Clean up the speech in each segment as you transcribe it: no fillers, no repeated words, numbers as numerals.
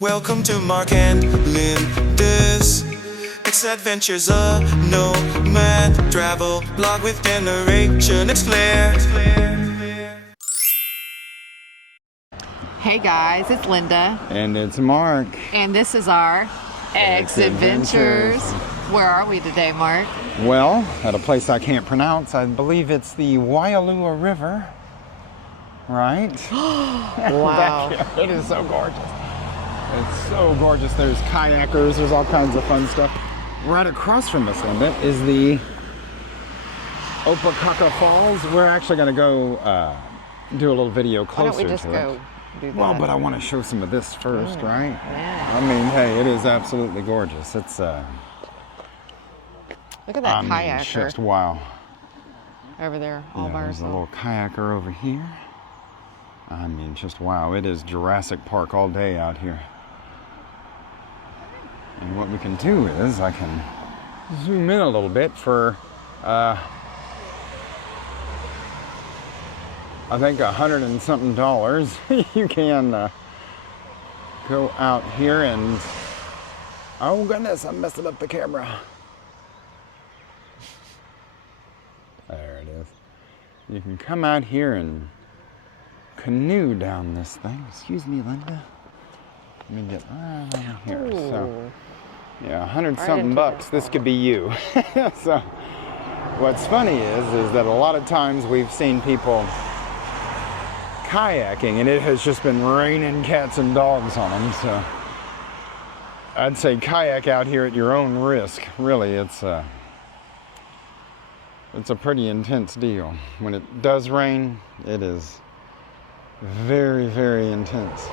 Welcome to Mark and Linda's It's Adventures, a nomad travel blog with generation. It's Claire. Hey guys, it's Linda. And it's Mark. And this is our X-Adventures. Where are we today, Mark? Well, at a place I can't pronounce. I believe it's the Wailua River. Right? Wow. It is so gorgeous. It's so gorgeous. There's kayakers, there's all kinds of fun stuff. Right across from us, Linda, is the Opaekaa Falls. We're actually going to go do a little video closer to it. Why don't we just go do that? Well, but I want to show some of this first, right? Yeah. I mean, hey, it is absolutely gorgeous. It's Look at that kayaker. It's just wow. Over there, all by There's a little herself. kayaker over here. I mean, just wow. It is Jurassic Park all day out here. And what we can do is I can zoom in a little bit for I think $100 and something. You can go out here and oh goodness, I'm messing up the camera. There it is. You can come out here and canoe down this thing. Excuse me, Linda. Let me get right here. Ooh. So, yeah, 100 something bucks. This could be you. So, what's funny is that a lot of times we've seen people kayaking and it has just been raining cats and dogs on them. So, I'd say kayak out here at your own risk. Really, it's a pretty intense deal. When it does rain, it is very, very intense.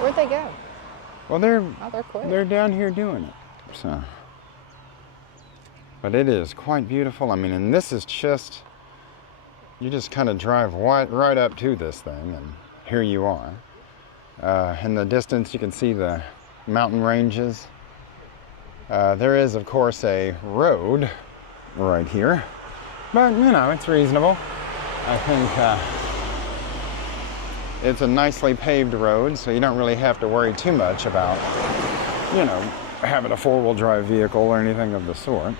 Where'd they go? Well, they're quick. They're down here doing it. So, but it is quite beautiful. I mean, and this is just, you just kind of drive right up to this thing, and here you are. In the distance, you can see the mountain ranges. There is, of course, a road right here, but you know, it's reasonable. I think it's a nicely paved road, so you don't really have to worry too much about, you know, having a four-wheel drive vehicle or anything of the sort.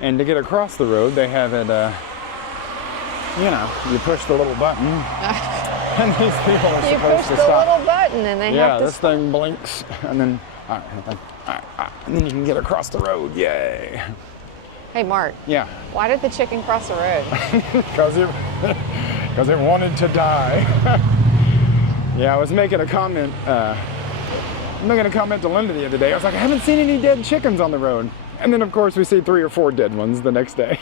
And to get across the road, they have it, you know, you push the little button, and these people are supposed to stop. You push the little button, and they have to Yeah, this thing blinks, and then, and then you can get across the road. Yay! Hey, Mark. Yeah. Why did the chicken cross the road? Because it wanted to die. Yeah, I was making a comment. To Linda the other day. I was like, I haven't seen any dead chickens on the road. And then, of course, we see 3 or 4 dead ones the next day.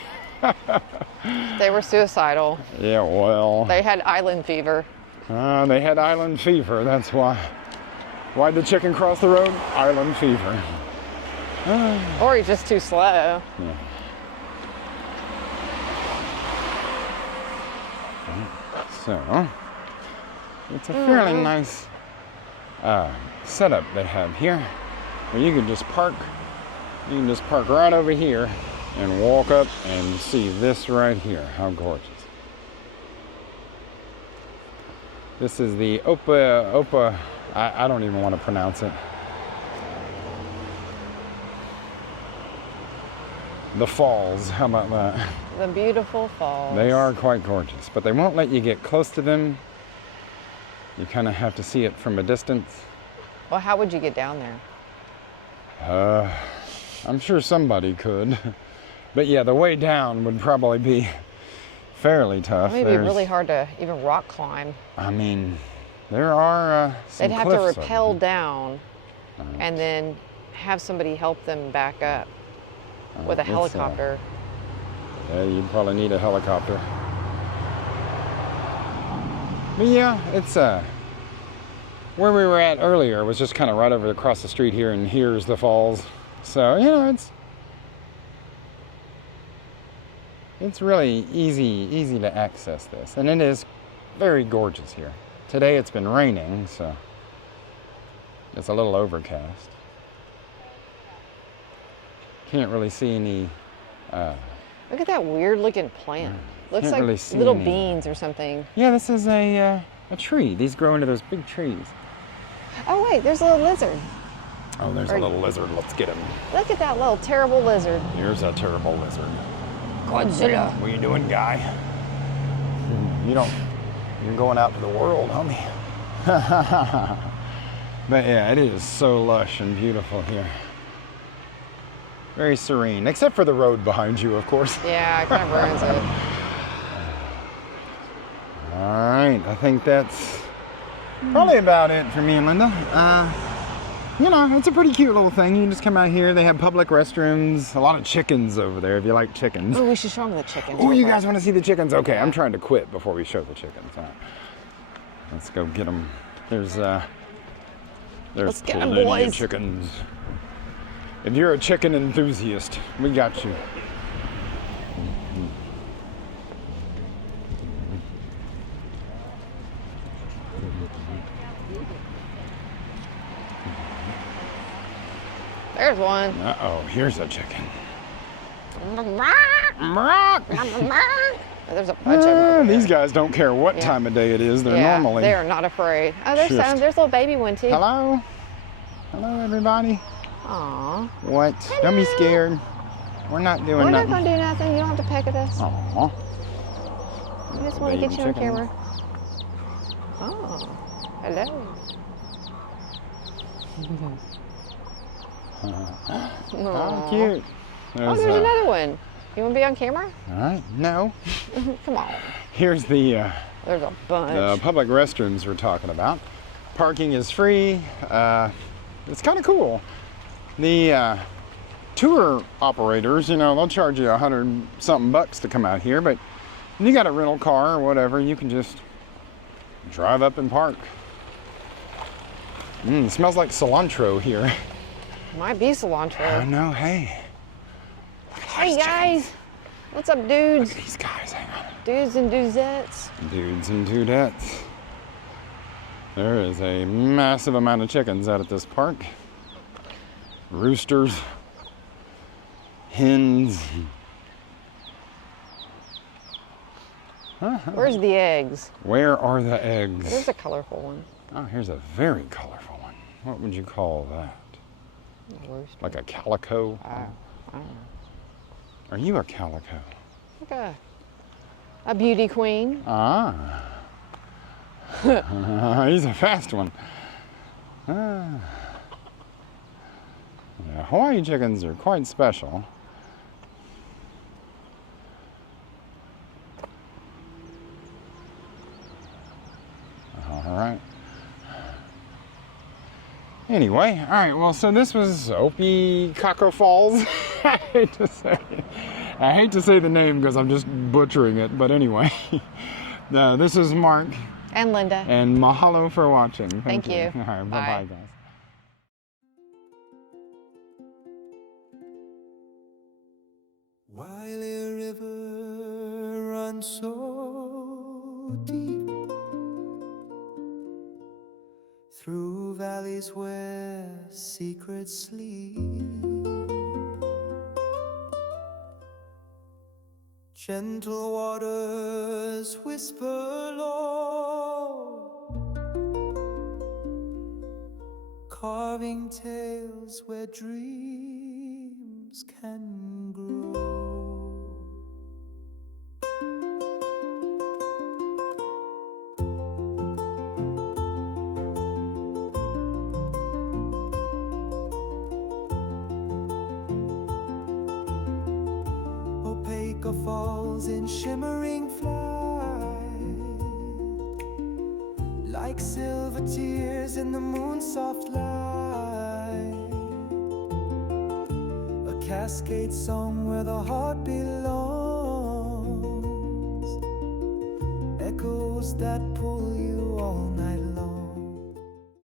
They were suicidal. Yeah, well. They had island fever. They had island fever. That's why. Why'd the chicken cross the road? Island fever. Or he's just too slow. Yeah. So, it's a fairly nice setup they have here, where you can just park. You can just park right over here and walk up and see this right here. How gorgeous! This is the Opaekaa. I don't even want to pronounce it. The falls, how about that? The beautiful falls. They are quite gorgeous, but they won't let you get close to them. You kind of have to see it from a distance. Well, how would you get down there? I'm sure somebody could. But yeah, the way down would probably be fairly tough. It may be really hard to even rock climb. I mean, there are some They'd have to cliffs rappel over down and then have somebody help them back up. With a helicopter. Yeah, you'd probably need a helicopter. But yeah, it's where we were at earlier was just kind of right over across the street here, and here's the falls. So, you know, it's really easy to access this, and it is very gorgeous here. Today it's been raining, so it's a little overcast. Can't really see any. Look at that weird looking plant. Looks like really little any. beans or something. Yeah, this is a tree. These grow into those big trees. Oh wait, there's a little lizard. Oh, there's a little lizard. Let's get him. Look at that little terrible lizard. Here's a terrible lizard. Godzilla. What are you doing, guy? You're going out to the world, homie. But yeah, it is so lush and beautiful here. Very serene, except for the road behind you, of course. Yeah, it kind of ruins it. All right, I think that's probably about it for me and Linda. You know, it's a pretty cute little thing. You can just come out here. They have public restrooms. A lot of chickens over there, if you like chickens. Oh, we should show them the chickens. Oh, you guys want to see the chickens? Okay, I'm trying to quit before we show the chickens. All right. Let's go get them. There's Let's get 'em, plenty of boys. chickens. If you're a chicken enthusiast, we got you. There's one. Uh-oh, here's a chicken. There's a bunch of them. These guys don't care what time of day it is. They're normally... they are not afraid. Oh, there's just- some. There's a little baby one too. Hello? Hello, everybody. Aw. What? Don't be scared. We're not doing We're not nothing. going to do nothing. You don't have to peck at us. Aw. We just want to Baby get you on chickens. camera. Oh, hello. Oh, cute. Oh, there's another one. You want to be on camera? All right. No. Come on. Here's the There's a bunch. public restrooms we're talking about. Parking is free. It's kind of cool. The tour operators, you know, they'll charge you $100-something bucks to come out here, but if you got a rental car or whatever, you can just drive up and park. It smells like cilantro here. Might be cilantro. Oh no, hey. Hey guys, what's up, dudes? Look at these guys, hang on. Dudes and dudettes. Dudes and dudettes. There is a massive amount of chickens out at this park. Roosters, hens. Where's the eggs? Where are the eggs? There's a colorful one. Oh, here's a very colorful one. What would you call that? A rooster. Like a calico? I don't know. Are you a calico? Like a beauty queen. Ah. He's a fast one. Yeah, Hawaii chickens are quite special. All right. Anyway, all right, well, so this was Opaekaa Falls. I hate to say the name because I'm just butchering it, but anyway. This is Mark. And Linda. And mahalo for watching. Thank you. All right, bye-bye, guys. Wailua River runs so deep through valleys where secrets sleep. Gentle waters whisper low, carving tales where dreams can grow. Opaekaa falls in shimmering flight, like silver tears in the moon's soft light. A cascade song where the heart belongs, echoes that pull you